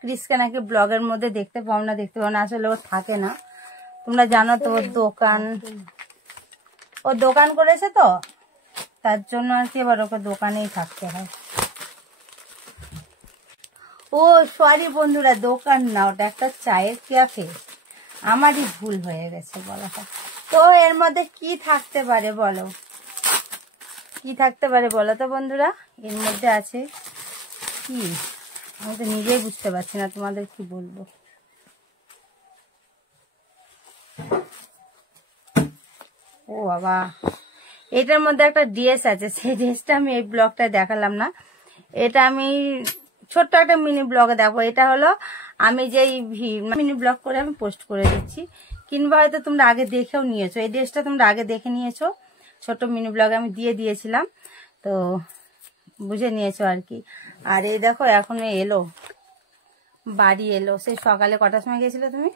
ক্রিসকে নাকি ব্লগের মধ্যে দেখতে পাও না, আসলে ও থাকে না, তোমরা জানো তো। ও দোকান করেছে তো, তার জন্য আর কি এবার ওকে দোকানেই থাকতে হয়। ও সরি বন্ধুরা, দোকান না, ওটা একটা চায়ের ক্যাফে, আমারই ভুল হয়ে গেছে বলাটা। তো এর মধ্যে কি থাকতে পারে বলো, কি থাকতে পারে বলো তো বন্ধুরা? এর মধ্যে আছে কি, আমি তো নিজেই বুঝতে পারছি না, তোমাদের কি বলবো। ও বাবা, এটার মধ্যে একটা ড্রেস আছে, সেই ড্রেসটা আমি এই ব্লগটা দেখালাম না, এটা আমি ছোট্ট একটা মিনি ব্লগে দেখো। এটা হলো আমি যেই মিনি ব্লগ করে আমি পোস্ট করে দিচ্ছি, কিংবা হয়তো তোমরা আগে দেখেও নিয়েছো, এই ড্রেসটা তোমরা আগে দেখে নিয়েছো, ছোট মিনি ব্লগে আমি দিয়ে দিয়েছিলাম, তো বুঝে নিয়েছো আর কি। আর এই দেখো এখন এলো, বাড়ি এলো, সেই সকালে কটার সময় গেছিলে তুমি?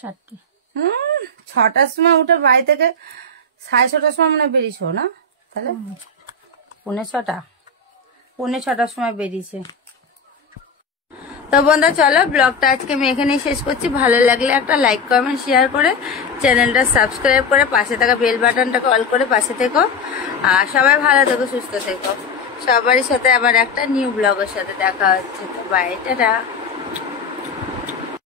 4টে। 6টার সময় উঠে বাড়ি থেকে 6:30টার সময় মনে বেরিয়েছো না? তাহলে 6:45, 6:45টার সময় বেরিয়েছে। তো বন্ধুরা চলো, ব্লগটা আজকে আমি এখানেই শেষ করছি। ভালো লাগলে একটা লাইক কমেন্ট শেয়ার করে চ্যানেলটা সাবস্ক্রাইব করে পাশে থাকা বেল বাটনটাকে অল করে পাশে থেকো। আর সবাই ভালো থেকো, সুস্থ থেকো। সবারই সাথে আবার একটা নিউ ব্লগের সাথে দেখা হচ্ছে। তো বাই, টাটা।